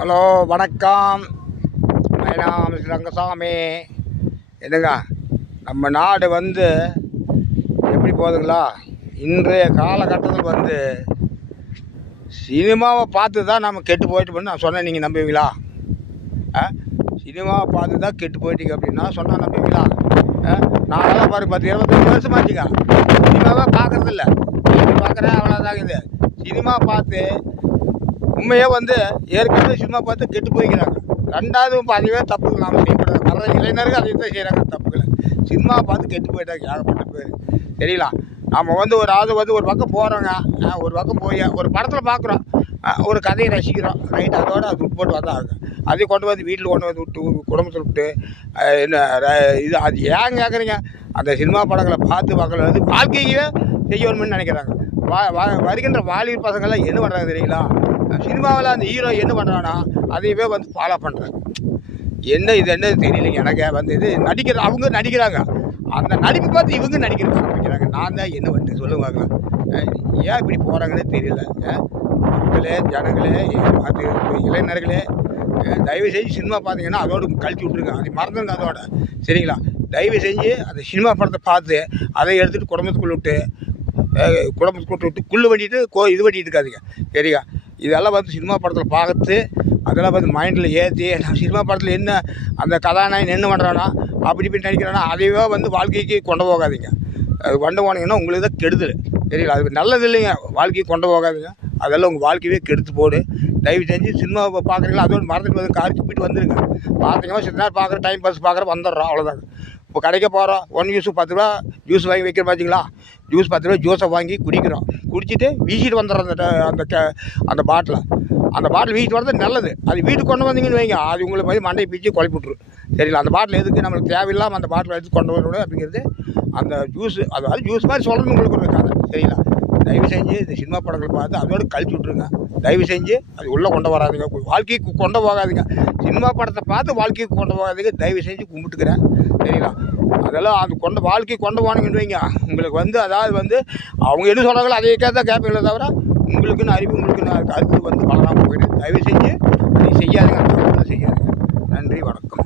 Hello, வணக்கம். My name is Rangasamy. என்னங்க, நம்ம நாடு எப்படி போகுதுங்களா? இன்றைய காலகட்டத்தில் சினிமாவை பார்த்து தான் நம்ம கெட்டு போயிட்டோம்னு நான் சொன்னேன். நீங்கள் நம்புவீங்களா? சினிமாவை பார்த்து தான் கெட்டு போயிட்டீங்க அப்படின்னா சொன்னால் நம்புவீங்களா? நானெல்லாம் பாரு 10-25 வருஷமாச்சுங்க சினிமாவை பார்க்குறதில்ல. பார்க்குறேன், அவ்வளோதாங்க. இது சினிமா பார்த்து உண்மையே ஏற்கனவே சினிமா பார்த்து கெட்டு போய்க்கிறாங்க. ரெண்டாவது அதுவே தப்புகள் நாம் செய்யக்கூடாது. வர்ற இளைஞர்கள் அதை தான் செய்கிறாங்க தப்புகளை. சினிமா பார்த்து கெட்டு போயிட்டாங்க ஏகப்பட்ட பேர். தெரியல, நம்ம ஒரு பக்கம் போகிறோங்க. ஒரு பக்கம் போய் ஒரு படத்தில் பார்க்குறோம், ஒரு கதையை ரசிக்கிறோம், ரைட், அதோடு அது உட்போட்டு வந்தாங்க. அதை கொண்டு வீட்டில் கொண்டு விட்டு குடும்பத்தில் விட்டு என்ன இது அது ஏன் கேட்குறீங்க? அந்த சினிமா படங்களை பார்த்து மக்கள் வாழ்க்கையே செய்யணும்னு நினைக்கிறாங்க. வருகின்ற வாலிபர் பசங்கள்லாம் என்ன பண்ணுறாங்க தெரியுங்களா? சினிமாவில் அந்த ஹீரோ என்ன பண்ணுறான்னா அதையவே ஃபாலோ பண்ணுறாங்க. என்ன தெரியலைங்க எனக்கு. இது அவங்க நடிக்கிறாங்க, அந்த நடிப்பு பார்த்து இவங்க நடிக்கிற ஆரம்பிக்கிறாங்க. நான் தான் என்ன பண்ணிட்டு சொல்லுவாங்க. ஏன் இப்படி போகிறாங்கன்னே தெரியல. மக்களே, ஜனங்களே, பார்த்து இளைஞர்களே, தயவு செஞ்சு சினிமா பார்த்தீங்கன்னா அதோடு கழிச்சு விட்ருங்க. அதை மறந்துங்க அதோட, சரிங்களா? தயவு செஞ்சு அந்த சினிமா படத்தை பார்த்து அதை எடுத்துகிட்டு குடும்பத்துக்குள்ளே விட்டு குள்ளு பண்ணிட்டு இது பண்ணிட்டு இருக்காதிங்க, சரியா? இதெல்லாம் சினிமா படத்தில் பார்த்து அதெல்லாம் மைண்டில் ஏற்றி சினிமா படத்தில் என்ன அந்த கதாநாயகன் என்ன பண்ணுறானா அப்படி இப்படி நினைக்கிறானா அதையவே வாழ்க்கைக்கு கொண்டு போகாதீங்க. அது கொண்டு போனீங்கன்னா உங்களுக்கு தான் கெடுதல், தெரியல? அது நல்லது இல்லைங்க. வாழ்க்கைக்கு கொண்டு போகாதீங்க. அதெல்லாம் உங்கள் வாழ்க்கையே கெடுத்து போடு. தயவு செஞ்சு சினிமாவை பார்க்குறீங்களா அதோடு மறந்துட்டு கார் துப்பிட்டு வந்துடுங்க. பார்த்தீங்கன்னா சில நேரம் பார்க்குற டைம் பாஸ் பார்க்குற வந்துடுறோம், அவ்வளோதாங்க. இப்போ கடைக்க போகிறோம், 1 ஜூஸு 10 ரூபா ஜூஸ் வாங்கி வைக்கிற பார்த்தீங்களா? ஜூஸ் 10 ரூபா ஜூஸை வாங்கி குடிக்கிறோம், குடிச்சிட்டு வீசிட்டு வந்துடுறோம். அந்த பாட்டில் வீசிட்டு வர்றது நல்லது. அது வீட்டுக்கு கொண்டு வந்தீங்கன்னு வைங்க, அது உங்களுக்கு மண்டையை பிச்சு குழப்பி விட்ரும், சரிங்களா? அந்த பாட்டில் எதுக்கு நம்மளுக்கு தேவையில்லாமல் அந்த பாட்டில் எடுத்து கொண்டு வரணும் அப்படிங்கிறது அந்த ஜூஸு. அதாவது ஜூஸ் மாதிரி சொல்லணும் உங்களுக்கு ஒரு கதை, சரிங்களா? தயவு செஞ்சு இந்த சினிமா படங்களை பார்த்து அதோடு கழிச்சு விட்ருங்க. தயவு செஞ்சு அது உள்ளே கொண்டு வராதிங்க, வாழ்க்கைக்கு கொண்டு போகாதீங்க. சினிமா படத்தை பார்த்து வாழ்க்கைக்கு கொண்டு போகாதீங்க, தயவு செஞ்சு கும்பிட்டுக்கிறேன், சரிங்களா? அதெல்லாம் அது வாழ்க்கைக்கு கொண்டு போனீங்கன்னு வைங்க, உங்களுக்கு அதாவது அவங்க என்ன சொல்கிறாங்களோ அதையே தான் கேட்பீங்களே தவிர உங்களுக்குன்னு அறிவு உங்களுக்குன்னு கருத்து வளராமல் போயிட்டு தயவு செஞ்சு அதை செய்யாதீங்க, செய்யாதீங்க. நன்றி, வணக்கம்.